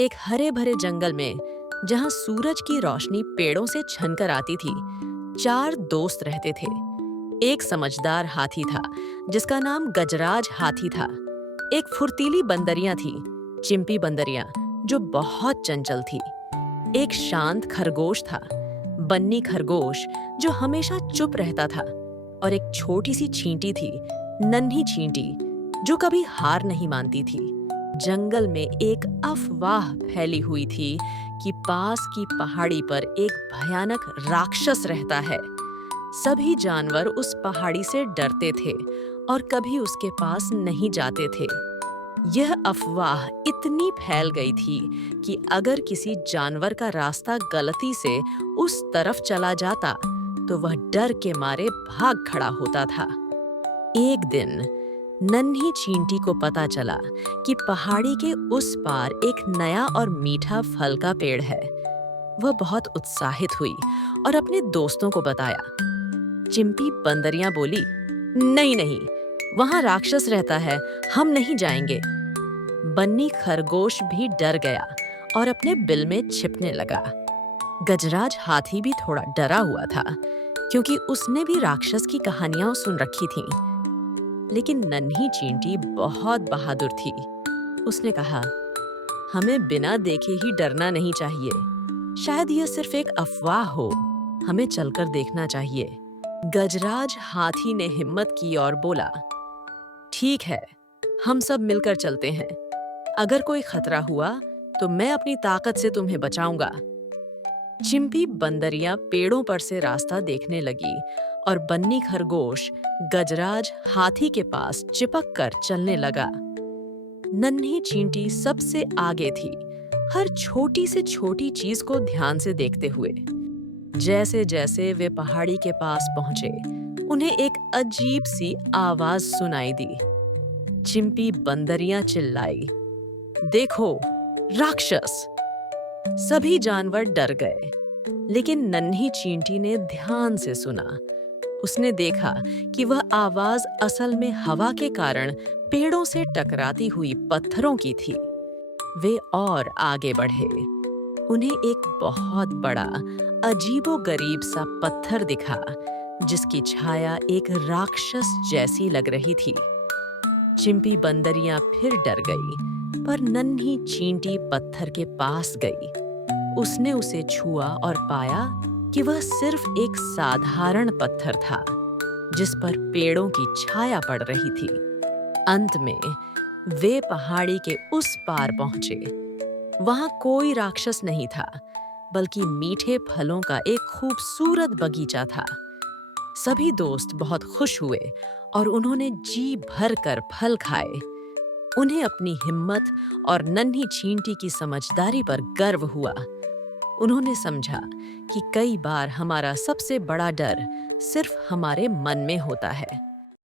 एक हरे भरे जंगल में जहां सूरज की रोशनी पेड़ों से छनकर आती थी, चार दोस्त रहते थे। एक समझदार हाथी था जिसका नाम गजराज हाथी था। एक फुर्तीली बंदरिया थी, चिंपी बंदरिया, जो बहुत चंचल थी। एक शांत खरगोश था, बन्नी खरगोश, जो हमेशा चुप रहता था। और एक छोटी सी चींटी थी, नन्ही चींटी, जो कभी हार नहीं मानती थी। जंगल में एक अफवाह फैली हुई थी कि पास की पहाड़ी पर एक भयानक राक्षस रहता है। सभी जानवर उस पहाड़ी से डरते थे और कभी उसके पास नहीं जाते थे। यह अफवाह इतनी फैल गई थी कि अगर किसी जानवर का रास्ता गलती से उस तरफ चला जाता तो वह डर के मारे भाग खड़ा होता था। एक दिन नन्ही चींटी को पता चला कि पहाड़ी के उस पार एक नया और मीठा फल का पेड़ है। वह बहुत उत्साहित हुई और अपने दोस्तों को बताया। चिंपी बंदरियां बोली, नहीं नहीं, वहां राक्षस रहता है, हम नहीं जाएंगे। बन्नी खरगोश भी डर गया और अपने बिल में छिपने लगा। गजराज हाथी भी थोड़ा डरा हुआ था, क्योंकि उसने भी राक्षस की कहानियां सुन रखी थीं। लेकिन नन्ही चींटी बहुत बहादुर थी। उसने कहा, हमें बिना देखे ही डरना नहीं चाहिए। शायद यह सिर्फ एक अफवाह हो, हमें चलकर देखना चाहिए। गजराज हाथी ने हिम्मत की और बोला, ठीक है, हम सब मिलकर चलते हैं। अगर कोई खतरा हुआ तो मैं अपनी ताकत से तुम्हें बचाऊंगा। चिंपी बंदरिया पेड़ों पर से रास्ता देखने लगी और बन्नी खरगोश गजराज हाथी के पास चिपक कर चलने लगा। नन्ही चींटी सबसे आगे थी, हर छोटी से छोटी चीज को ध्यान से देखते हुए। जैसे जैसे वे पहाड़ी के पास पहुंचे, उन्हें एक अजीब सी आवाज सुनाई दी। चिंपी बंदरियां चिल्लाई, देखो, राक्षस! सभी जानवर डर गए, लेकिन नन्ही चींटी ने ध्यान से सुना। उसने देखा कि वह आवाज असल में हवा के कारण पेड़ों से टकराती हुई पत्थरों की थी। वे और आगे बढ़े। उन्हें एक बहुत बड़ा, अजीबोगरीब सा पत्थर दिखा, जिसकी छाया एक राक्षस जैसी लग रही थी। चिंपी बंदरियां फिर डर गई, पर नन्ही चींटी पत्थर के पास गई। उसने उसे छुआ और पाया कि वह सिर्फ एक साधारण पत्थर था, जिस पर पेड़ों की छाया पड़ रही थी। अंत में वे पहाड़ी के उस पार पहुंचे। वहां कोई राक्षस नहीं था, बल्कि मीठे फलों का एक खूबसूरत बगीचा था। सभी दोस्त बहुत खुश हुए और उन्होंने जी भर कर फल खाए। उन्हें अपनी हिम्मत और नन्ही चींटी की समझदारी पर गर्व हुआ। उन्होंने समझा कि कई बार हमारा सबसे बड़ा डर सिर्फ हमारे मन में होता है।